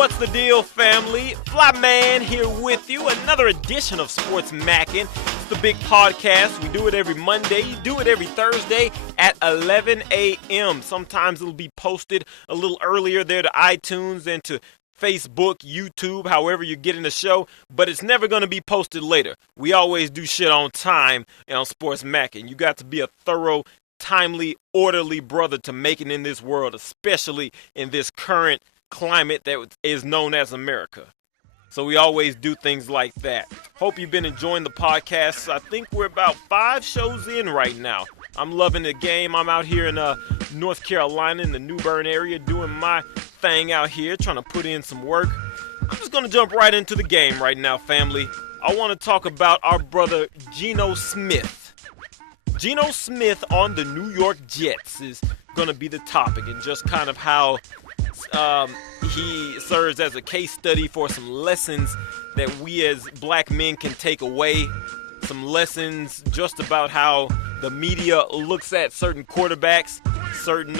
What's the deal, family? Fly Man here with you. Another edition of SportsMackin. It's the big podcast. We do it every Monday. You do it every Thursday at 11 a.m. Sometimes it'll be posted a little earlier there to iTunes and to Facebook, YouTube, however you're getting the show, but it's never going to be posted later. We always do shit on time on SportsMackin. You got to be a thorough, timely, orderly brother to make it in this world, especially in this current climate that is known as America. So we always do things like that. Hope you've been enjoying the podcast. I think we're about 5 shows in right now. I'm loving the game. I'm out here in North Carolina in the New Bern area doing my thing out here, trying to put in some work. I'm just going to jump right into the game right now, family. I want to talk about our brother Geno Smith. Geno Smith on the New York Jets is going to be the topic, and just kind of how he serves as a case study for some lessons that we as black men can take away. Some lessons just about how the media looks at certain quarterbacks, certain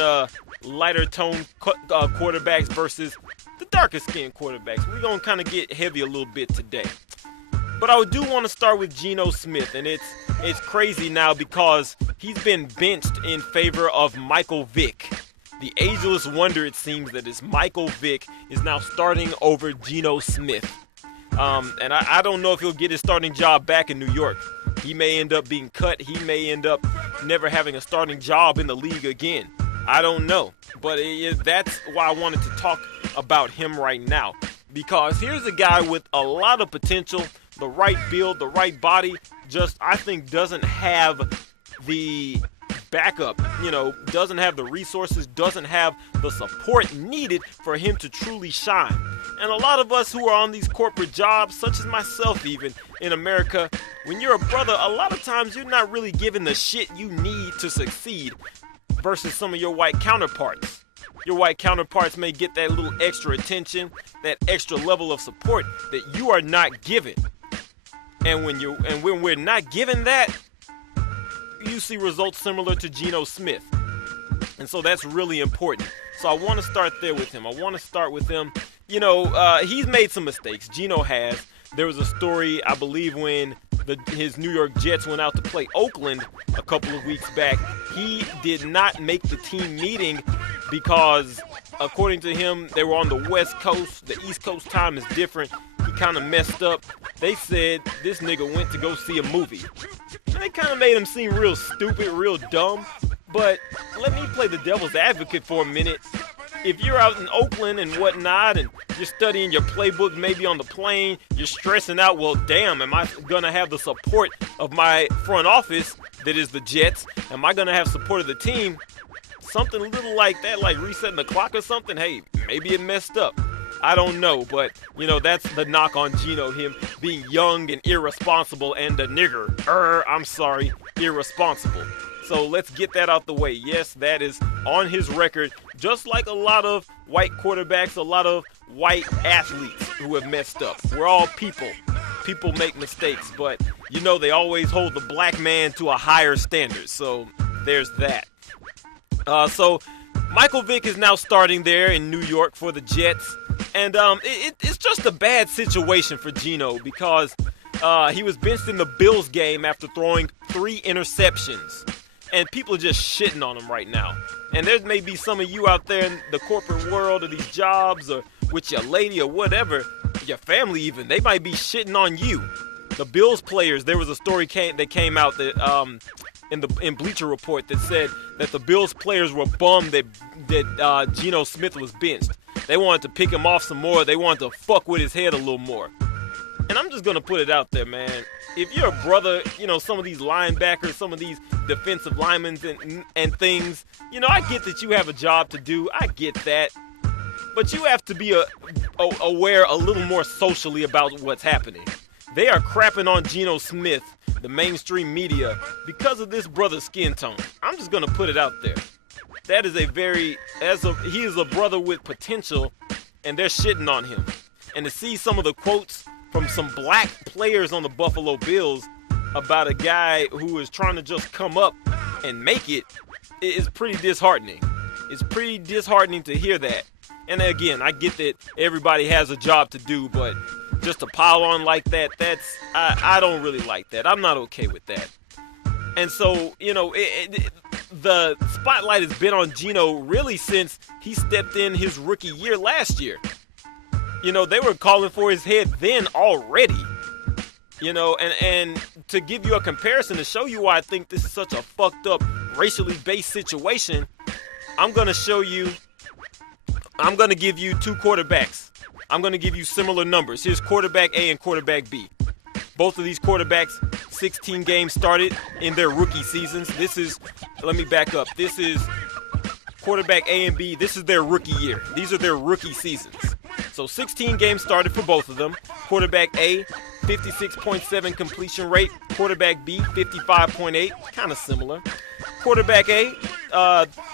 lighter tone quarterbacks versus the darker skinned quarterbacks. We're going to kind of get heavy a little bit today. But I do want to start with Geno Smith, and it's crazy now because he's been benched in favor of Michael Vick. The ageless wonder, it seems, that is Michael Vick is now starting over Geno Smith. And I don't know if he'll get his starting job back in New York. He may end up being cut. He may end up never having a starting job in the league again. I don't know. But that's why I wanted to talk about him right now. Because here's a guy with a lot of potential, the right build, the right body, just I think doesn't have the backup, doesn't have the resources, doesn't have the support needed for him to truly shine. And a lot of us who are on these corporate jobs, such as myself even, in America, when you're a brother, a lot of times you're not really given the shit you need to succeed versus some of your white counterparts. Your white counterparts may get that little extra attention, that extra level of support that you are not given. And when we're not given that, you see results similar to Geno Smith. And so that's really important. So I want to start there with him. I want to start with him. He's made some mistakes. Geno has. There was a story, I believe, when his New York Jets went out to play Oakland a couple of weeks back. He did not make the team meeting because, according to him, they were on the West Coast. The East Coast time is different. He kind of messed up. They said this nigga went to go see a movie. And they kind of made him seem real stupid, real dumb. But let me play the devil's advocate for a minute. If you're out in Oakland and whatnot, and you're studying your playbook maybe on the plane, you're stressing out, well, damn, am I going to have the support of my front office, that is the Jets? Am I going to have support of the team? Something little like that, like resetting the clock or something, hey, maybe it messed up. I don't know, but, that's the knock on Geno, him being young and irresponsible and a nigger. Irresponsible. So let's get that out the way. Yes, that is on his record, just like a lot of white quarterbacks, a lot of white athletes who have messed up. We're all people. People make mistakes, but, they always hold the black man to a higher standard. So there's that. So Michael Vick is now starting there in New York for the Jets. And it's just a bad situation for Geno because he was benched in the Bills game after throwing 3 interceptions. And people are just shitting on him right now. And there may be some of you out there in the corporate world or these jobs or with your lady or whatever, your family even, they might be shitting on you. The Bills players, there was a story that came out that in Bleacher Report that said that the Bills players were bummed that Geno Smith was benched. They wanted to pick him off some more. They wanted to fuck with his head a little more. And I'm just going to put it out there, man. If you're a brother, some of these linebackers, some of these defensive linemen and things, I get that you have a job to do. I get that. But you have to be aware a little more socially about what's happening. They are crapping on Geno Smith, the mainstream media, because of this brother's skin tone. I'm just going to put it out there. That is he is a brother with potential, and they're shitting on him. And to see some of the quotes from some black players on the Buffalo Bills about a guy who is trying to just come up and make it is pretty disheartening. It's pretty disheartening to hear that. And again, I get that everybody has a job to do, but just to pile on like that, I don't really like that. I'm not okay with that. And so, the spotlight has been on Geno really since he stepped in his rookie year last year. They were calling for his head then already. And to give you a comparison to show you why I think this is such a fucked up racially based situation, I'm going to give you two quarterbacks. I'm going to give you similar numbers. Here's quarterback A and quarterback B. Both of these quarterbacks, 16 games started in their rookie seasons. Let me back up. This is quarterback A and B. This is their rookie year. These are their rookie seasons. So 16 games started for both of them. Quarterback A, 56.7 completion rate. Quarterback B, 55.8. Kind of similar. Quarterback A,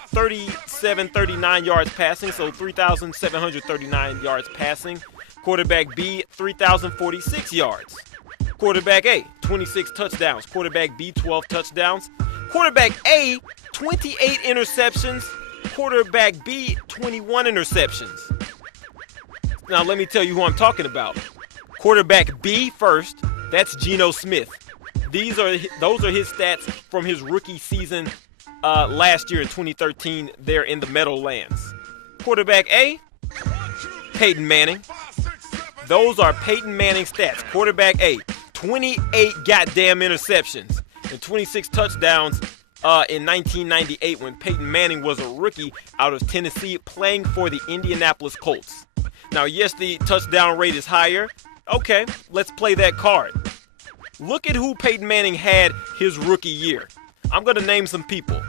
39 yards passing, so 3,739 yards passing. Quarterback B, 3,046 yards. Quarterback A, 26 touchdowns. Quarterback B, 12 touchdowns. Quarterback A, 28 interceptions. Quarterback B, 21 interceptions. Now let me tell you who I'm talking about. Quarterback B first, that's Geno Smith. Those are his stats from his rookie season last year in 2013 there in the Meadowlands. Quarterback A, Peyton Manning. Those are Peyton Manning stats. Quarterback A, 28 goddamn interceptions and 26 touchdowns in 1998 when Peyton Manning was a rookie out of Tennessee playing for the Indianapolis Colts. Now, yes, the touchdown rate is higher. Okay, let's play that card. Look at who Peyton Manning had his rookie year. I'm going to name some people.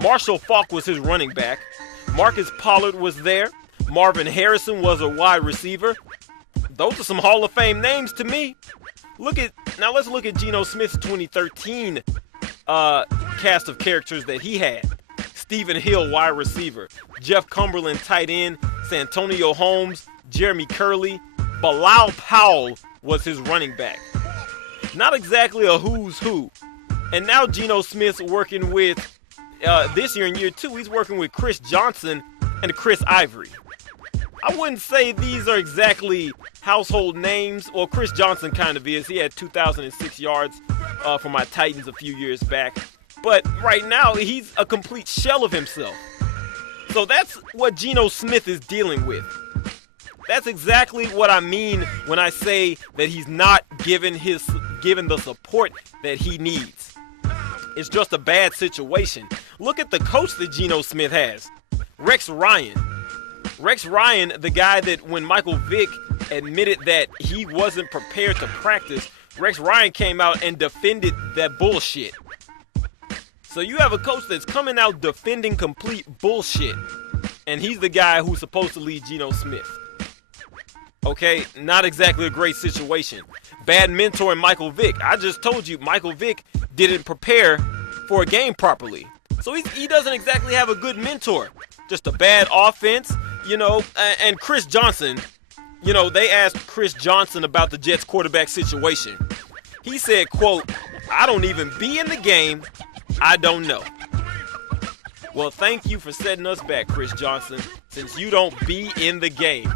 Marshall Faulk was his running back. Marcus Pollard was there. Marvin Harrison was a wide receiver. Those are some Hall of Fame names to me. Now let's look at Geno Smith's 2013 cast of characters that he had. Stephen Hill, wide receiver. Jeff Cumberland, tight end. Santonio Holmes, Jeremy Curley. Bilal Powell was his running back. Not exactly a who's who. And now Geno Smith's working with, this year in year 2, he's working with Chris Johnson and Chris Ivory. I wouldn't say these are exactly household names. Well, Chris Johnson kind of is. He had 2,006 yards for my Titans a few years back. But right now, he's a complete shell of himself. So that's what Geno Smith is dealing with. That's exactly what I mean when I say that he's not given the support that he needs. It's just a bad situation. Look at the coach that Geno Smith has, Rex Ryan. Rex Ryan, the guy that when Michael Vick admitted that he wasn't prepared to practice, Rex Ryan came out and defended that bullshit. So you have a coach that's coming out defending complete bullshit, and he's the guy who's supposed to lead Geno Smith. Okay, not exactly a great situation. Bad mentor in Michael Vick. I just told you Michael Vick didn't prepare for a game properly. So he doesn't exactly have a good mentor. Just a bad offense, and Chris Johnson, they asked Chris Johnson about the Jets quarterback situation. He said, quote, "I don't even be in the game. I don't know." Well, thank you for setting us back, Chris Johnson, since you don't be in the game.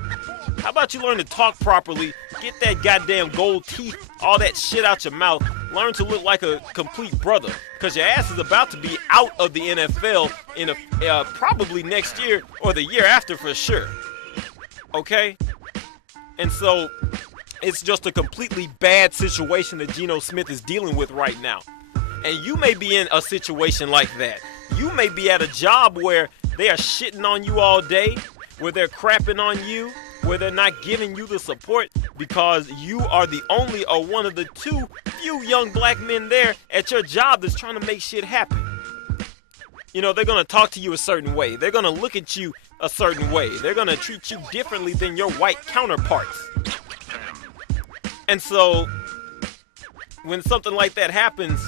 How about you learn to talk properly, get that goddamn gold teeth, all that shit out your mouth, learn to look like a complete brother, because your ass is about to be out of the NFL in probably next year or the year after for sure. Okay? And so it's just a completely bad situation that Geno Smith is dealing with right now. And you may be in a situation like that. You may be at a job where they are shitting on you all day, where they're crapping on you, where they're not giving you the support because you are the only or one of the few young black men there at your job that's trying to make shit happen. They're going to talk to you a certain way. They're going to look at you a certain way. They're going to treat you differently than your white counterparts. And so when something like that happens,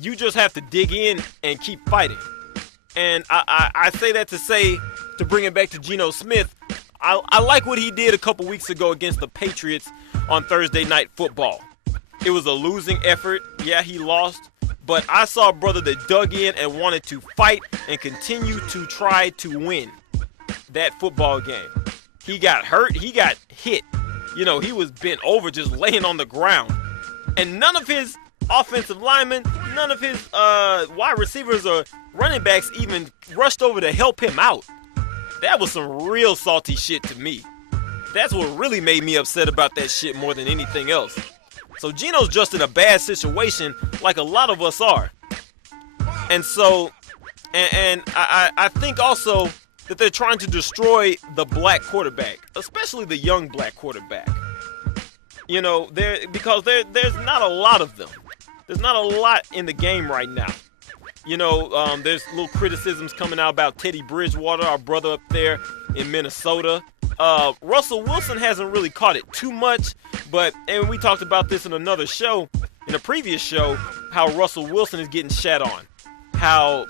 you just have to dig in and keep fighting. And I say that to bring it back to Geno Smith, I like what he did a couple weeks ago against the Patriots on Thursday Night Football. It was a losing effort. Yeah, he lost. But I saw a brother that dug in and wanted to fight and continue to try to win that football game. He got hurt. He got hit. He was bent over just laying on the ground. And none of his offensive linemen, none of his wide receivers or running backs even rushed over to help him out. That was some real salty shit to me. That's what really made me upset about that shit more than anything else. So Geno's just in a bad situation like a lot of us are. And so, and I think also that they're trying to destroy the black quarterback, especially the young black quarterback. Because there's not a lot of them. There's not a lot in the game right now. There's little criticisms coming out about Teddy Bridgewater, our brother up there in Minnesota. Russell Wilson hasn't really caught it too much, and we talked about this in another show, in a previous show, how Russell Wilson is getting shat on. How,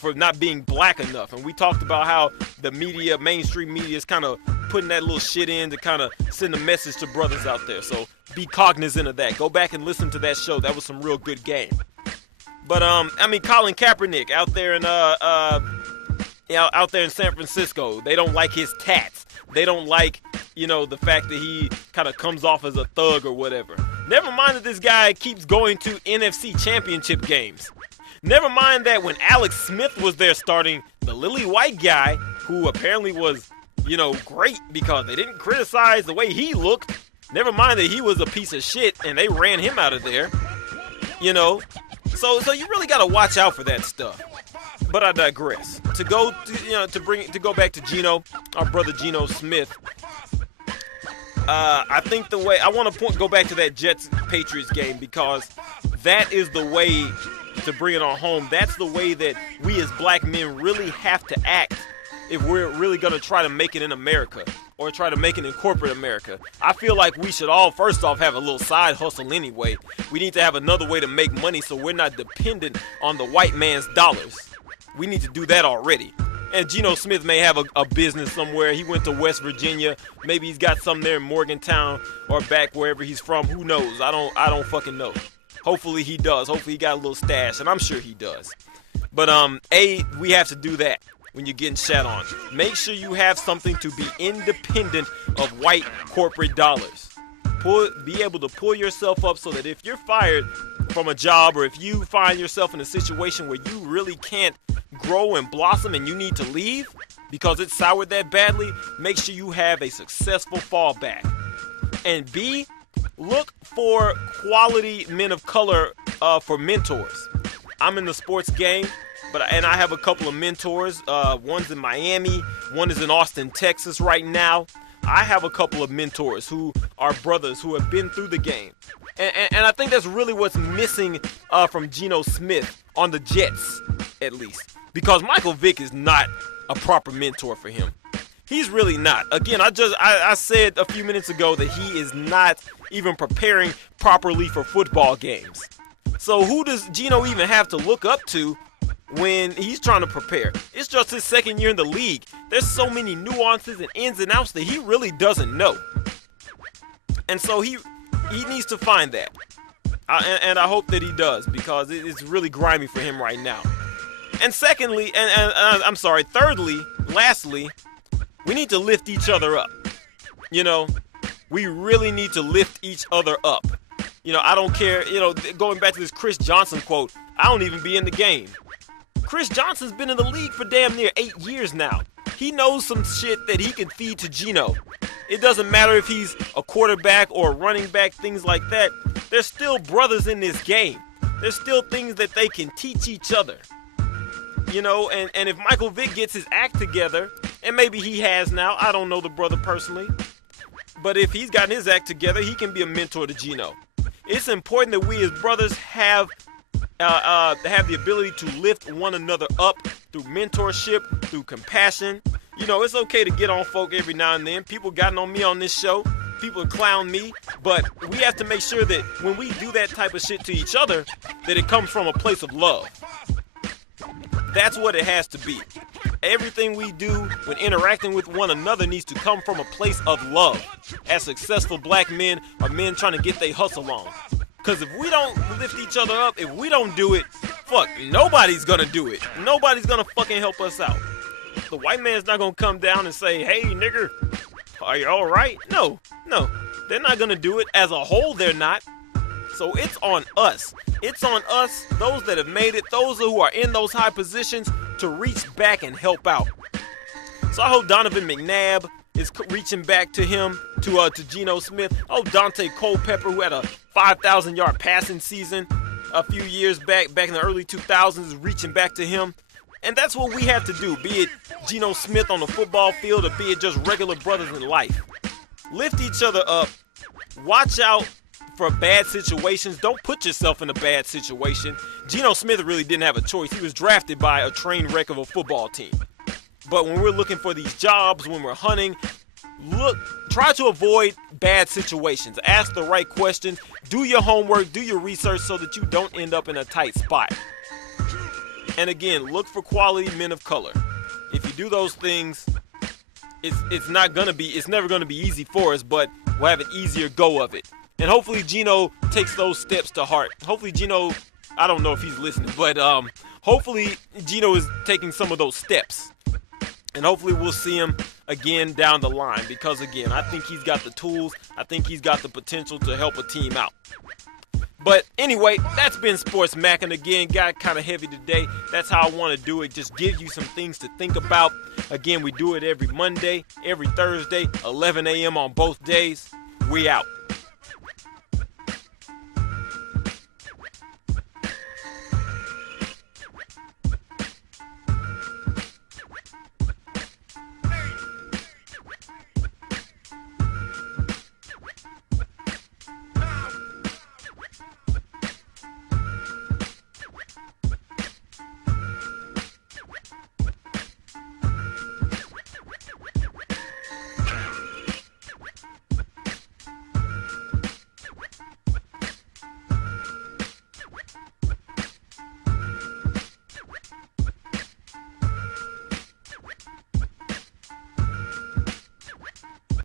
for not being black enough. And we talked about how the media, mainstream media, is kind of putting that little shit in to kind of send a message to brothers out there. So be cognizant of that. Go back and listen to that show. That was some real good game. But, Colin Kaepernick out there in San Francisco, they don't like his tats. They don't like, the fact that he kind of comes off as a thug or whatever. Never mind that this guy keeps going to NFC championship games. Never mind that when Alex Smith was there starting, the lily white guy, who apparently was, great because they didn't criticize the way he looked. Never mind that he was a piece of shit and they ran him out of there. So you really got to watch out for that stuff. But I digress. To go back to Geno, our brother Geno Smith. I think the way I want to go back to that Jets-Patriots game, because that is the way to bring it on home. That's the way that we as black men really have to act if we're really going to try to make it in America or try to make it in corporate America. I feel like we should all, first off, have a little side hustle anyway. We need to have another way to make money so we're not dependent on the white man's dollars. We need to do that already. And Geno Smith may have a business somewhere. He went to West Virginia. Maybe he's got something there in Morgantown or back wherever he's from. Who knows? I don't fucking know. Hopefully he does. Hopefully he got a little stash, and I'm sure he does. But we have to do that when you're getting shat on. Make sure you have something to be independent of white corporate dollars. Be able to pull yourself up so that if you're fired from a job, or if you find yourself in a situation where you really can't grow and blossom and you need to leave because it's soured that badly, make sure you have a successful fallback. And B, look for quality men of color for mentors. I'm in the sports game, and I have a couple of mentors. One's in Miami, one is in Austin, Texas right now. I have a couple of mentors who are brothers who have been through the game. And I think that's really what's missing from Geno Smith on the Jets, at least. Because Michael Vick is not a proper mentor for him. He's really not. Again, I said a few minutes ago that he is not even preparing properly for football games. So who does Geno even have to look up to when he's trying to prepare? It's just his second year in the league. There's so many nuances and ins and outs that he really doesn't know. And so he needs to find that. And I hope that he does, because it's really grimy for him right now. And secondly, thirdly, lastly, we need to lift each other up. We really need to lift each other up. I don't care, going back to this Chris Johnson quote, I don't even be in the game. Chris Johnson's been in the league for damn near 8 years now. He knows some shit that he can feed to Geno. It doesn't matter if he's a quarterback or a running back, things like that. There's still brothers in this game. There's still things that they can teach each other. And if Michael Vick gets his act together, and maybe he has now, I don't know the brother personally, but if he's gotten his act together, he can be a mentor to Geno. It's important that we as brothers have the ability to lift one another up through mentorship, through compassion. It's okay to get on folk every now and then. People gotten on me on this show. People clown me. But we have to make sure that when we do that type of shit to each other, that it comes from a place of love. That's what it has to be. Everything we do when interacting with one another needs to come from a place of love. As successful black men or men trying to get their hustle on. Because if we don't lift each other up, if we don't do it, nobody's going to do it. Nobody's going to fucking help us out. The white man's not going to come down and say, hey, nigger, Are you all right? No. They're not going to do it. As a whole, they're not. So it's on us. It's on us, those that have made it, those who are in those high positions, to reach back and help out. So I hope Donovan McNabb is reaching back to him, to Geno Smith. Oh, Dante Culpepper, who had a 5,000-yard passing season a few years back in the early 2000s, is reaching back to him. And that's what we have to do, be it Geno Smith on the football field or be it just regular brothers in life. Lift each other up. Watch out for bad situations. Don't put yourself in a bad situation. Geno Smith really didn't have a choice. He was drafted by a train wreck of a football team. But when we're looking for these jobs, when we're hunting, try to avoid bad situations. Ask the right questions. Do your homework. Do your research so that you don't end up in a tight spot. And again, look for quality men of color. If you do those things, it's never gonna be easy for us, but we'll have an easier go of it. And hopefully Geno takes those steps to heart. Hopefully Geno, I don't know if he's listening, but hopefully Geno is taking some of those steps. And hopefully we'll see him again down the line because, again, I think he's got the tools. I think he's got the potential to help a team out. But anyway, that's been SportsMackin. Again, got kind of heavy today. That's how I want to do it. Just give you some things to think about. Again, we do it every Monday, every Thursday, 11 a.m. on both days. We out.